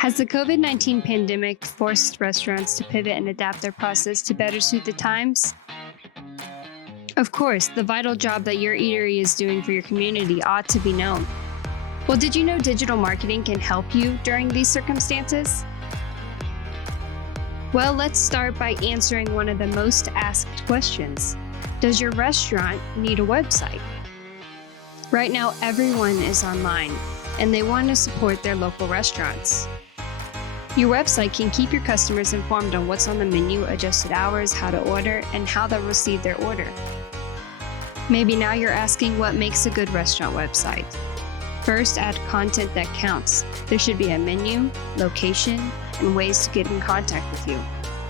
Has the COVID-19 pandemic forced restaurants to pivot and adapt their process to better suit the times? Of course, the vital job that your eatery is doing for your community ought to be known. Well, did you know digital marketing can help you during these circumstances? Well, let's start by answering one of the most asked questions. Does your restaurant need a website? Right now, everyone is online, and they want to support their local restaurants. Your website can keep your customers informed on what's on the menu, adjusted hours, how to order, and how they'll receive their order. Maybe now you're asking what makes a good restaurant website. First, add content that counts. There should be a menu, location, and ways to get in contact with you.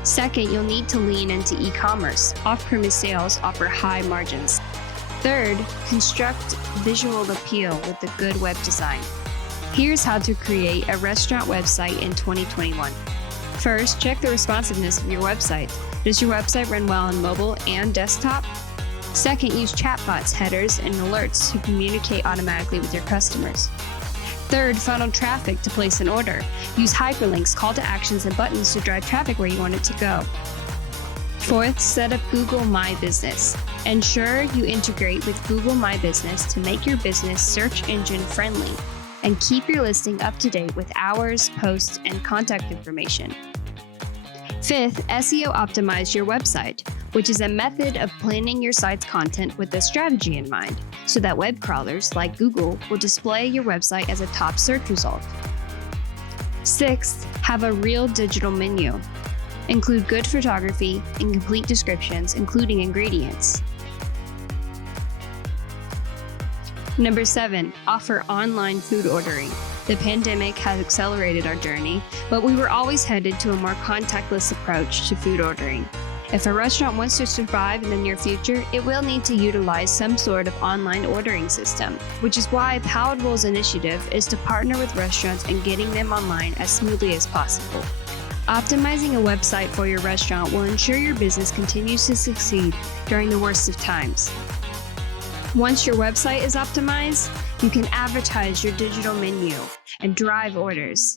Second, you'll need to lean into e-commerce. Off-premise sales offer high margins. Third, construct visual appeal with a good web design. Here's how to create a restaurant website in 2021. First, check the responsiveness of your website. Does your website run well on mobile and desktop? Second, use chatbots, headers, and alerts to communicate automatically with your customers. Third, funnel traffic to place an order. Use hyperlinks, call to actions, and buttons to drive traffic where you want it to go. Fourth, set up Google My Business. Ensure you integrate with Google My Business to make your business search engine friendly and keep your listing up to date with hours, posts, and contact information. Fifth, SEO optimize your website, which is a method of planning your site's content with a strategy in mind, so that web crawlers like Google will display your website as a top search result. Sixth, have a real digital menu. Include good photography and complete descriptions, including ingredients. Number 7, offer online food ordering. The pandemic has accelerated our journey, but we were always headed to a more contactless approach to food ordering. If a restaurant wants to survive in the near future, it will need to utilize some sort of online ordering system, which is why Palatable's initiative is to partner with restaurants and getting them online as smoothly as possible. Optimizing a website for your restaurant will ensure your business continues to succeed during the worst of times. Once your website is optimized, you can advertise your digital menu and drive orders.